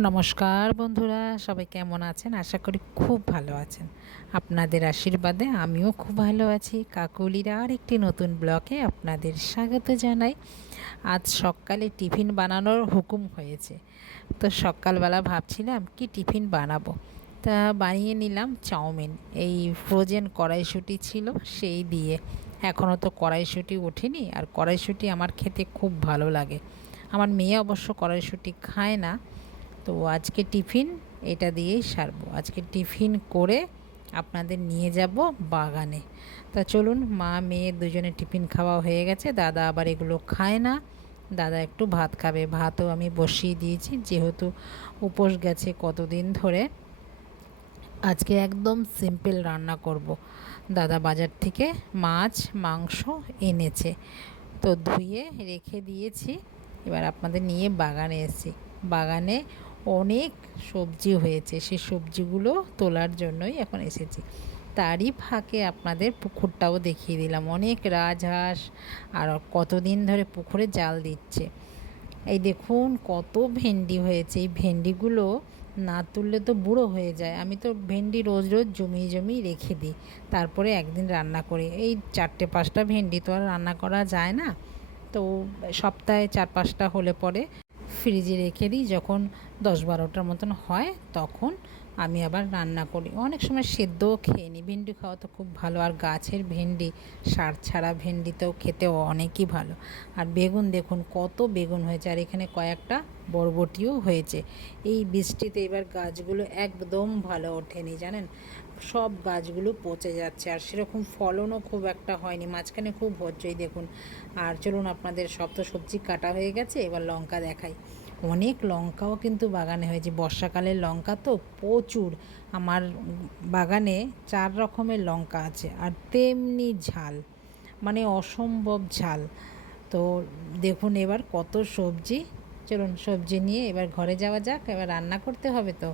নমস্কার বন্ধুরা, সবাই কেমন আছেন? আশা করি খুব ভালো আছেন। আপনাদের আশীর্বাদে আমিও খুব ভালো আছি। কাকলির আর একটি নতুন ব্লগে আপনাদের স্বাগত জানাই। আজ সকালে টিফিন বানানোর হুকুম হয়েছে, তো সকালবেলা ভাবছিলাম কি টিফিন বানাবো। তা বানিয়ে নিলাম চাউমিন। এই ফ্রোজেন কড়াইশুঁটি ছিল সেই দিয়ে। এখনও তো কড়াইশুঁটি ওঠেনি, আর কড়াইশুঁটি আমার খেতে খুব ভালো লাগে। আমার মেয়ে অবশ্য কড়াইশুঁটি খায় না। তো আজকে টিফিন এটা দিয়েই সারবো। আজকে টিফিন করে আপনাদের নিয়ে যাব বাগানে। তা চলুন, মা মেয়ে দুজনে টিফিন খাওয়া হয়ে গেছে। দাদা আবার এগুলো খায় না, দাদা একটু ভাত খাবে। ভাতও আমি বসিয়ে দিয়েছি, যেহেতু উপোস গেছে কতদিন ধরে। আজকে একদম সিম্পল রান্না করব। দাদা বাজার থেকে মাছ মাংস এনেছে, তো ধুয়ে রেখে দিয়েছি। এবার আপনাদের নিয়ে বাগানে এসেছি। বাগানে অনেক সবজি হয়েছে, সেই সবজিগুলো তোলার জন্যই এখন এসেছি। তারই ফাঁকে আপনাদের পুকুরটাও দেখিয়ে দিলাম। অনেক রাজহাঁস আর কতদিন ধরে পুকুরে জাল দিচ্ছে। এই দেখুন কত ভেন্ডি হয়েছে। এই ভেন্ডিগুলো না তুললে তো বুড়ো হয়ে যায়। আমি তো ভেন্ডি রোজ রোজ জমিয়ে জমিয়ে রেখে দিই, তারপরে একদিন রান্না করি। এই 4-5টা ভেন্ডি তো আর রান্না করা যায় না, তো সপ্তাহে 4-5টা হলে পরে ফ্রিজে রেখে দিই। যখন 10-12টার মতন হয় তখন আমি আবার রান্না করি। অনেক সময় সেদ্ধও খেয়ে নিই। ভেন্ডি খাওয়া তো খুব ভালো, আর গাছের ভেন্ডি, সার ছাড়া ভেন্ডিতেও খেতেও অনেকই ভালো। আর বেগুন দেখুন কত বেগুন হয়েছে, আর এখানে কয়েকটা বরবটিও হয়েছে। এই বৃষ্টিতে এবার গাছগুলো একদম ভালো ওঠেনি জানেন, সব গাছগুলো পচে যাচ্ছে, আর সেরকম ফলনও খুব একটা হয়নি। মাঝখানে খুব হচ্ছেই দেখুন। আর চলুন, আপনাদের সব তো সবজি কাটা হয়ে গেছে, এবার লঙ্কা দেখাই। অনেক লঙ্কাও কিন্তু বাগানে হয়েছে। বর্ষাকালের লঙ্কা তো প্রচুর। আমার বাগানে 4 রকমের লঙ্কা আছে, আর তেমনি ঝাল, মানে অসম্ভব ঝাল। তো দেখুন এবার কত সবজি। চলুন সবজি নিয়ে এবার ঘরে যাওয়া যাক। এবার রান্না করতে হবে তো।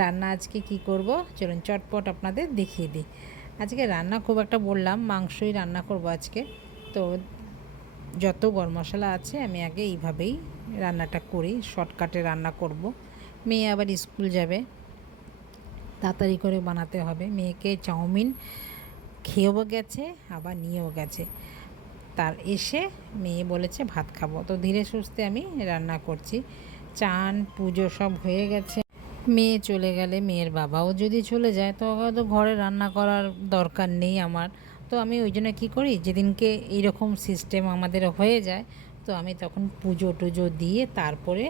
রান্না আজকে কি করব চলুন চটপট আপনাদের দেখিয়ে দিই। আজকে রান্না খুব একটা বললাম, মাংসই রান্না করব আজকে। তো যত গরম মশলা আছে আমি আগে এইভাবেই রান্নাটা করি, শর্টকাটে রান্না করব। মেয়ে আবার স্কুল যাবে, তাড়াতাড়ি করে বানাতে হবে। মেয়েকে চাউমিন খেয়েও গেছে, আবার নিয়েও গেছে। তার এসে মেয়ে বলেছে ভাত খাবো, তো ধীরে সুস্থে আমি রান্না করছি। চান পুজো সব হয়ে গেছে। মেয়ে চলে গেলে, মেয়ের বাবাও যদি চলে যায়, তো হয়তো ঘরে রান্না করার দরকার নেই আমার। তো আমি ওই জন্য কী করি, যেদিনকে এইরকম সিস্টেম আমাদের হয়ে যায়, তো আমি তখন পুজো টুজো দিয়ে তারপরে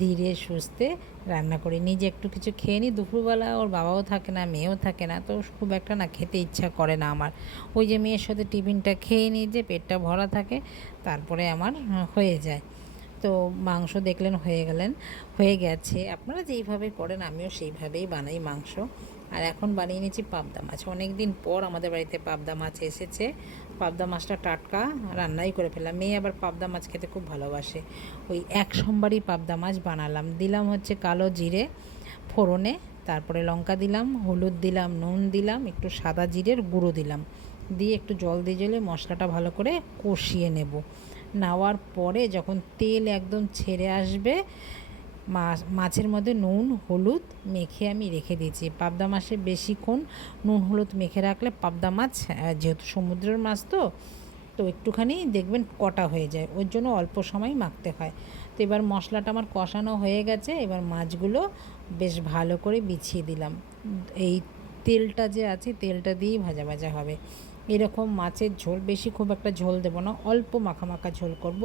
ধীরে সুস্থে রান্না করি। নিজে একটু কিছু খেয়ে নিই। দুপুরবেলা ওর বাবাও থাকে না, মেয়েও থাকে না, তো খুব একটা না খেতে ইচ্ছা করে না আমার। ওই যে মেয়ের সাথে টিফিনটা খেয়ে নিই, যে পেটটা ভরা থাকে, তারপরে আমার হয়ে যায়। তো মাংস দেখলেন হয়ে গেছে। আপনারা যেইভাবে করেন আমিও সেইভাবেই বানাই মাংস। আর এখন বানিয়ে নিয়েছি পাবদা মাছ। অনেক দিন পর আমাদের বাড়িতে পাবদা মাছ এসেছে। পাবদা মাছটা টাটকা রান্নাই করে ফেললাম। মেয়ে আবার পাবদা মাছ খেতে খুব ভালোবাসে। ওই এক সোমবারই পাবদা মাছ বানালাম। দিলাম হচ্ছে কালো জিরে ফোড়নে, তারপরে লঙ্কা দিলাম, হলুদ দিলাম, নুন দিলাম, একটু সাদা জিরের গুঁড়ো দিলাম, দিয়ে একটু জল দিয়ে জলে মশলাটা ভালো করে কষিয়ে নেব। নেওয়ার পরে যখন তেল একদম ছেড়ে আসবে, মাছের মধ্যে নুন হলুদ মেখে আমি রেখে দিয়েছি। পাবদা মাছে বেশিক্ষণ নুন হলুদ মেখে রাখলে পাবদা মাছ, যেহেতু সমুদ্রের মাছ তো, তো একটুখানি দেখবেন কটা হয়ে যায়, ওর জন্য অল্প সময় মাখতে হয়। তো এবার মশলাটা আমার কষানো হয়ে গেছে। এবার মাছগুলো বেশ ভালো করে বিছিয়ে দিলাম। এই তেলটা যে আছে, তেলটা দিয়েই ভাজা ভাজা হবে। এরকম মাছের ঝোল, বেশি খুব একটা ঝোল দেবো না, অল্প মাখা মাখা ঝোল করব।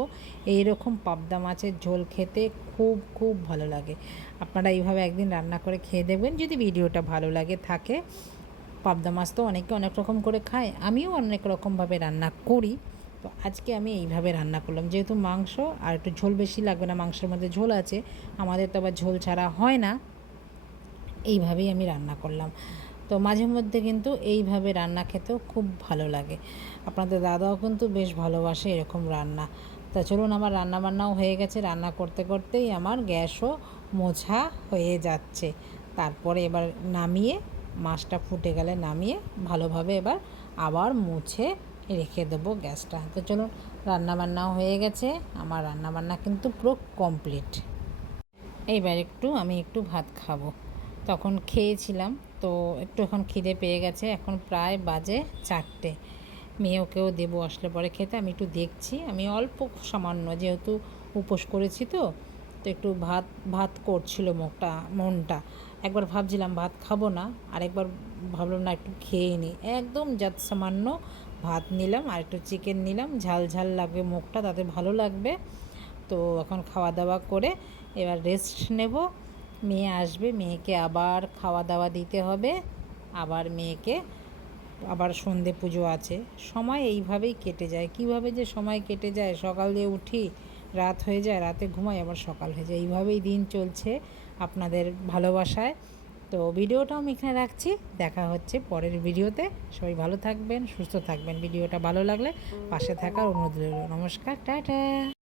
এইরকম পাবদা মাছের ঝোল খেতে খুব খুব ভালো লাগে। আপনারা এইভাবে একদিন রান্না করে খেয়ে দেখবেন, যদি ভিডিওটা ভালো লাগে থাকে। পাবদা মাছ তো অনেকে অনেক রকম করে খায়, আমিও অনেক রকমভাবে রান্না করি। তো আজকে আমি এইভাবে রান্না করলাম, যেহেতু মাংস আর একটু ঝোল বেশি লাগবে না, মাংসের মধ্যে ঝোল আছে, আমাদের তো আবার ঝোল ছাড়া হয় না। এইভাবেই আমি রান্না করলাম। তো মাঝে মধ্যে কিন্তু এইভাবে রান্না খেতেও খুব ভালো লাগে। আপনাদের দাদাও কিন্তু বেশ ভালোবাসে এরকম রান্না। তা চলুন, আমার রান্না বান্নাও হয়ে গেছে। রান্না করতে করতেই আমার গ্যাসও মোছা হয়ে যাচ্ছে। তারপরে এবার নামিয়ে, মাছটা ফুটে গেলে নামিয়ে ভালোভাবে এবার আবার মুছে রেখে দেবো গ্যাসটা। তো চলুন, রান্না বান্নাও হয়ে গেছে। আমার রান্না বান্না কিন্তু পুরো কমপ্লিট। এইবার আমি একটু ভাত খাবো। তখন খেয়েছিলাম, তো একটু এখন খিদে পেয়ে গেছে। এখন প্রায় বাজে 4টে। মেয়েকেও দেবো আসলে পরে খেতে। আমি একটু দেখছি, আমি অল্প সামান্য, যেহেতু উপোস করেছি তো তো একটু ভাত ভাত করছিল মনটা। একবার ভাবছিলাম ভাত খাবো না, আরেকবার ভাবলাম না একটু খেয়ে নিই। একদম যত সামান্য ভাত নিলাম আর একটু চিকেন নিলাম, ঝাল ঝাল লাগবে মুখটা, তাতে ভালো লাগবে। তো এখন খাওয়া দাওয়া করে এবার রেস্ট নেব। মেয়ে আসবে, মেয়েকে আবার খাওয়া দাওয়া দিতে হবে। আবার সন্ধে পুজো আছে। সময় এইভাবেই কেটে যায়, কিভাবে যে সময় কেটে যায়। সকাল দিয়ে উঠি, রাত হয়ে যায়, রাতে ঘুমাই, আবার সকাল হয়ে যায়, এইভাবেই দিন চলছে আপনাদের ভালোবাসায়। তো ভিডিওটাও আমি এখানে রাখছি, দেখা হচ্ছে পরের ভিডিওতে। সবাই ভালো থাকবেন, সুস্থ থাকবেন। ভিডিওটা ভালো লাগলে পাশে থাকার অনুরোধ রইল। নমস্কার, টাটা।